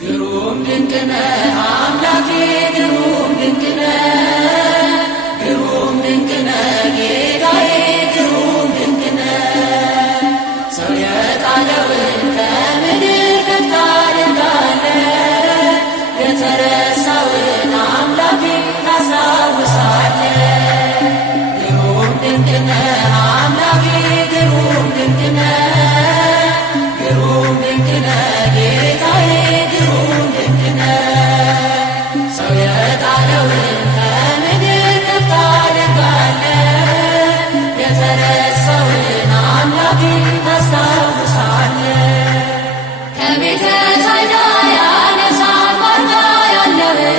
ግሩም ድንቅ ነህ አምላኬ ግሩም ድንቅ ነህ ግሩም ድንቅ ነህ ጌታዬ ግሩም ድንቅ ነህ። ሰው የጣለውን ከምድር ከፍ ታደርጋለህ የተረሳውን አምላኬ ታስታውሳለህ። ግሩም ድንቅ ነህ አምላኬ ግሩም ድንቅ ነህ ግሩም ድንቅ ነህ ጌታዬ ግሩም ድንቅ ነህ። ሰው የጣለውን ከምድር ከፍ ታደርጋለህ የተረሳውን አምላኬ ታስታውሳለህ። ከቤተ ሳይዳ ያነሳን ዋርካ ያለውን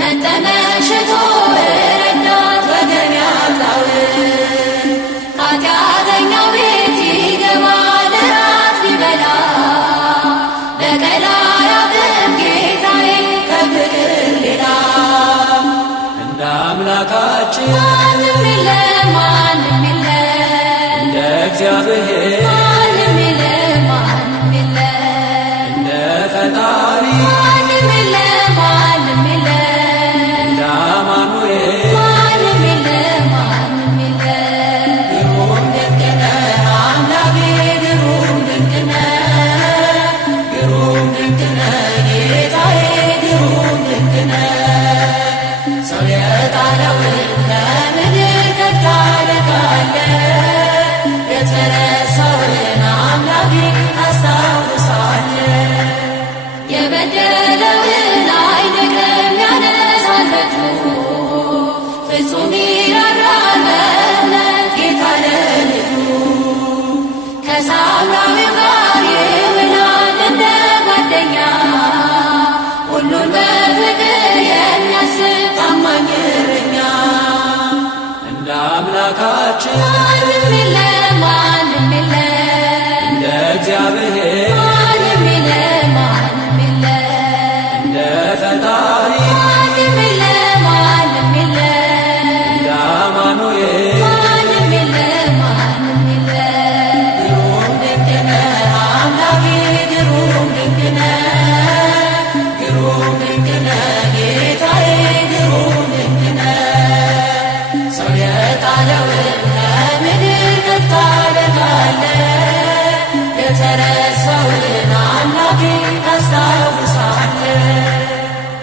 መጠመሸቶ ረዳት ወገን ያጣውን ኃጢአተኛው ቤት ይገባል እራት ሊበላ በቀል አያውቅም ጌታዬ ከፍቅር ሌላ። እንደ አምላካችን ማንም የለም ማንም የለም እንደ እግዚአብሔር ማንም የለም ማንም የለም እንደ ፈጣሪ ማንም የለም ማንም የለም እንደ አማኑኤል ማንም የለም ማንም የለም። ግሩም ድንቅ ነህ አምላኬ ግሩም ድንቅ ነህ ግሩም ድንቅ ነህ ጌታዬ ግሩም ድንቅ ነህ። ሰው የጣለውን ከምድር ከፍ ታደርጋለህ የተረሳውን አምላኬ ታስታውሳለህ። የበደለውን አይንቅም ያነሳል በትሩ ፍጹም ይራራል በእምነት ጌታ ለልጁ። ከሳምራዊው ጋር ይውላል እንደ ጓደኛ ሁሉን በፍቅር የሚያስብ ታማኝ እረኛ። እንደ አምላካችን ማንም የለም ማንም የለም እንደ እግዚአብሔር ማንም የለም ማንም የለም እንደ ፈጣሪ ማንም የለም ማንም የለም እንደ አማኑኤል ማንም የለም ማንም የለም። ግሩም ድንቅ ነህ አምላኬ ግሩም ድንቅ ነህ ግሩም ድንቅ ነህ ጌታዬ ግሩም ድንቅ ነህ። ሰው የጣለውን ከምድር ከፍ ታደርጋለህ የተረሳውን አምላኬ ታስታውሳለህ።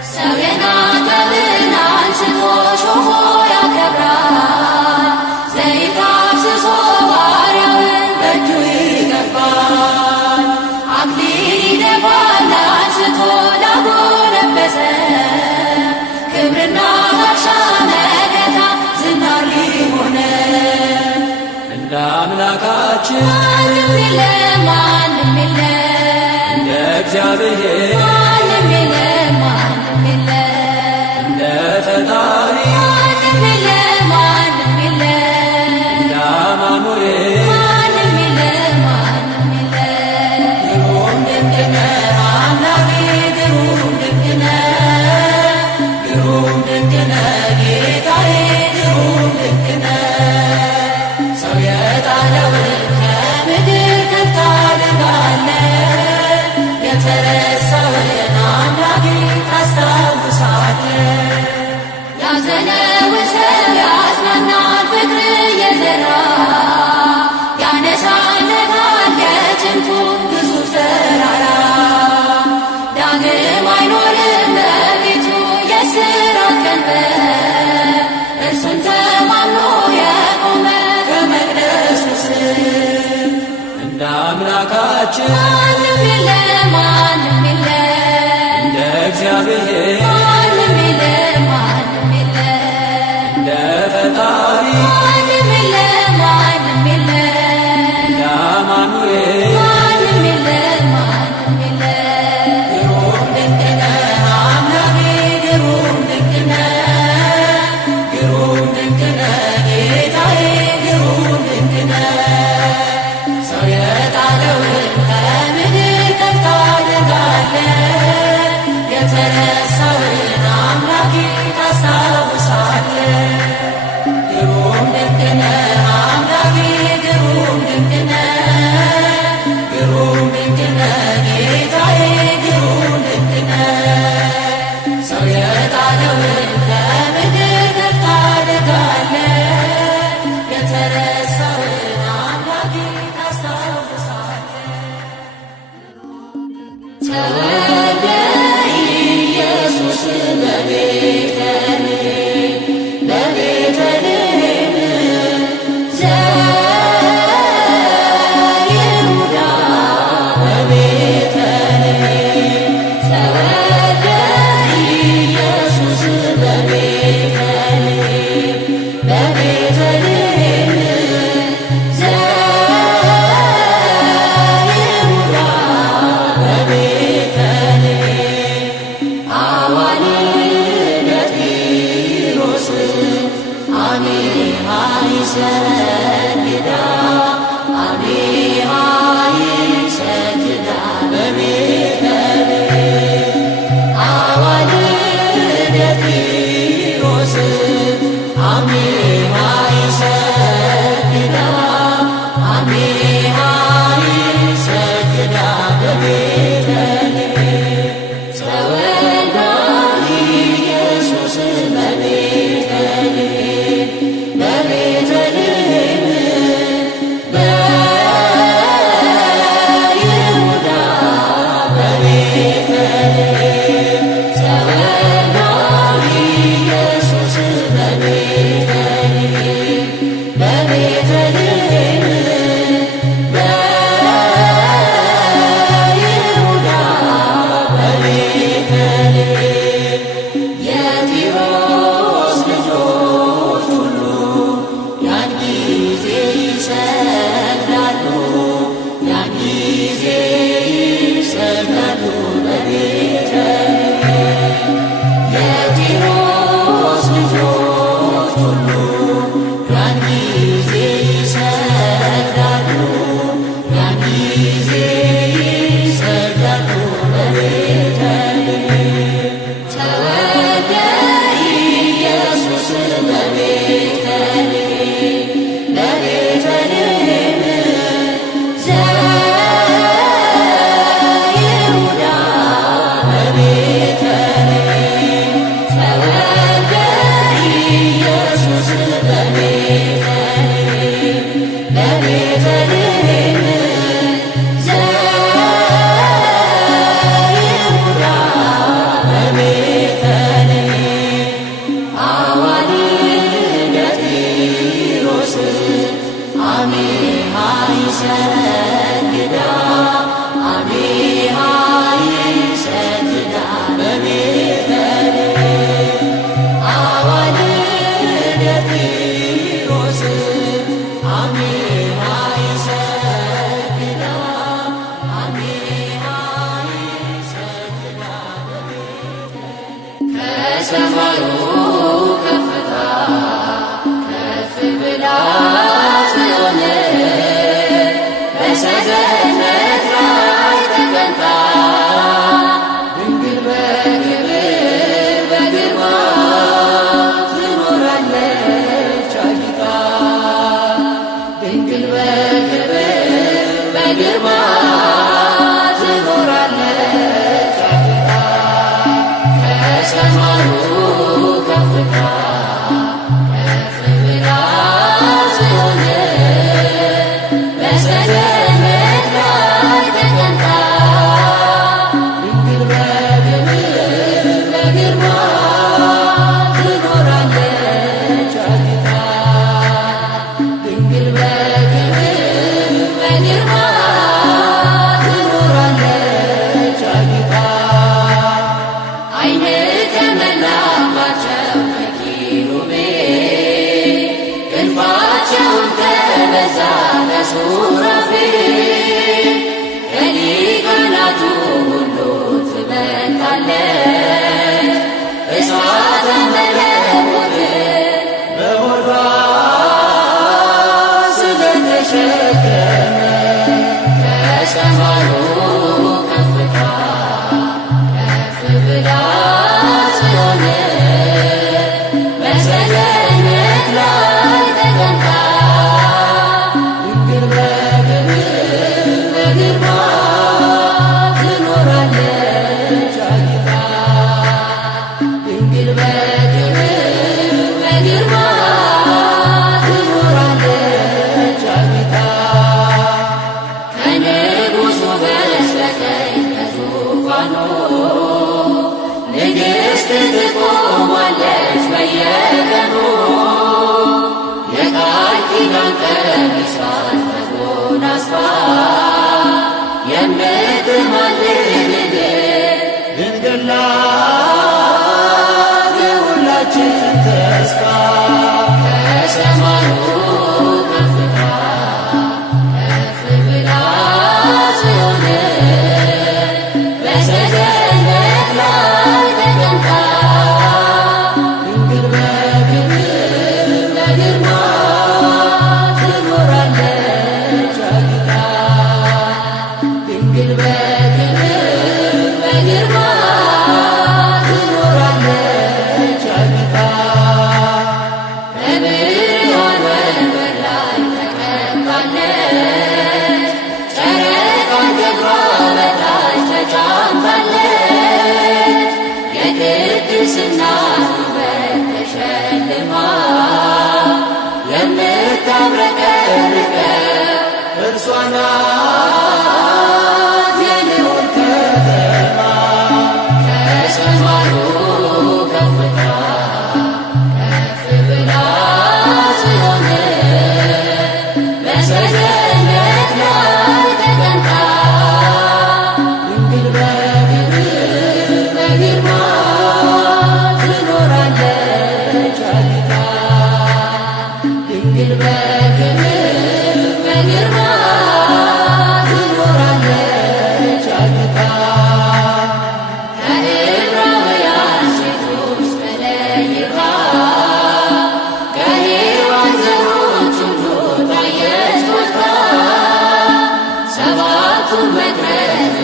ሰው የናቀውን አንስቶ ሾሞ ያከብራል ዘይት አፍስሶ ባሪያውን በእጁ ይቀባል። አክሊል ይደፋል አንስቶ ላጎነበሰ ክብርና ጋሻ መከታ ዝናር ሊሆነን። እንደ አምላካችን ማንም የለም ማንም የለም እንደ እግዚአብሔር ማንም የለም ማንም የለም እንደ ፈጣሪ ማንም የለም ማንም የለም እንደ አማኑኤል ማንም የለም ማንም የለም። ግሩም ድንቅ ነህ አምላኬ ግሩም ድንቅ ነህ ግሩም ድንቅ ነህ ጌታዬ ግሩም ድንቅ ነህ። ሰው የጣለውን ከምድር ከፍ ታደርጋለህ የተረሳውን አምላኬ ታስታውሳለህ። ያዘነውን ሰው ያጽናናል ፍቅር እየዘራ ያነሳለታል የጭንቁን ግዙፍ ተራራ። ዳግም አይኖርም በቤቱ የእስራት ቀንበር እርሱን ተማምኖ የቆመ ከመቅደሱ ስር። እንደ አምላካችን ማንም የለም ማንም የለም እንደ እግዚአብሔር ማንም የለም ማንም የለም እንደ ፈጣሪ ማንም የለም ማንም የለም እንደ አማኑኤል ማንም የለም ማንም የለም። ግሩም ድንቅ ነህ አምላኬ ግሩም ድንቅ ነህ ግሩም ድንቅ ነህ ጌታዬ ግሩም ድንቅ ነህ። ሰው የጣለውን ከምድር ከፍ ታደርጋለህ የተረሳውን ተወልደ ኢየሱስ በቤተልሔም በቤተልሔም ዘይሁዳ በቤተልሔም ተወልደ ኢየሱስ በቤተልሔም በቤተልሔም ዘይሁዳ በቤተልሔም አዋልደ ጢሮስ አሜሃ ይሰግዳ አሜሃ ይሰግዳ በቤተልሔም አዋልደ ጢሮስ አሜሃ ይሰግዳ አሜሃ ይሰግዳ በቤተልሔም ተወልደ ኢየሱስ በቤተልሔም በቤተልሔም በይሁዳ በቤተልሔም ተወልደ ኢየሱስ በቤተልሔም በቤተልሔም በይሁዳ በቤተልሔም የጢሮስ ልጆች ሁሉ ያን ጊዜ ይሰግዳሉ ያን ጊዜ ይሰግዳሉ በቤተልሔም የጢሮስ ልጆች ሁሉ ያን ጊዜ ይሰግዳሉ ያን ጊዜ ይሰግዳሉ በቤተልሔም ተወልደ ኢየሱስ በቤተልሔም በቤተልሔም ዘይሁዳ በቤተልሔም ተወልደ ኢየሱስ በቤተልሔም በቤተልሔም ዘይሁዳ በቤተልሔም አዋልደ ጢሮስ አሜሃ ይሰግዳ አሜሃ ይሰግዳ በቤተልሔም አዋልደ ጢሮስ አሜሃ ይሰግዳ አሜሃ ይሰግዳ ከሰማዩ ከፍታ ከፍ ብላ ጽዮን በሰገነት ላይ ተቀምጣ ድንግል በክብር በግርማ ትኖራለች አጊጣ ድንግል በክብር በግርማ ትኖራለች አጊጣ ከሰማዩ ከፍታ ከፍ ብላ ጽዮን በሰገነት ላይ ተቀምጣ ድንግል በክብር በግርማ ትኖራለች አጊጣ ድንግል በክብር በግርማ ትኖራለች አጊጣ ዓይን ተመላባቸው ከኪሩቤል ክንፋቸውን ከበዛ ከሱራፌል ከሊቃናቱ ሁሉ ትበልጣለች እሳተ መለኮት በሆዷ ስለተሸከመ ከሰማዩ ከፍታ ከፍ ብላ ጽዮን በሰገነት ላይ ተቀምጣ ድንግል ትቆማለች በየቀኑ የቃል ኪዳን ቀሚሷን ተጎናጽፋ የምትማልድ ድንግል ናት የሁላችን ተስፋ ከሰማዩ ከፍታ ከፍ ብላ ጽዮን በሰገነት ላይ ተቀምጣ ድንግል በክብር በግርማ ትኖራለች አጊጣ ድንግል በክብር በግርማ ትኖራለች አጊጣ በብርሃን ወንበር ላይ ተቀምጣለች ጨረቃን ከእግሯ በታች ተጫምታለች የቅድስና ውበት ተሸልማ የምታብረቀርቀው እርሷ ናት የልዑል ከተማ ከሰማዩ ከፍታ ከፍ ብላ ጽዮን በሰገነት ላይ ተቀምጣ ድንግል በክብር በግርማ ትኖራለች አጊጣ ድንግል በክብር በግርማ ትኖራለች አጊጣ ከዕብራውያን ሴቶች ተለይታ ከሔዋን ዘሮች ሁሉ ታየች ጎልታ ሰባቱን መቅረዝ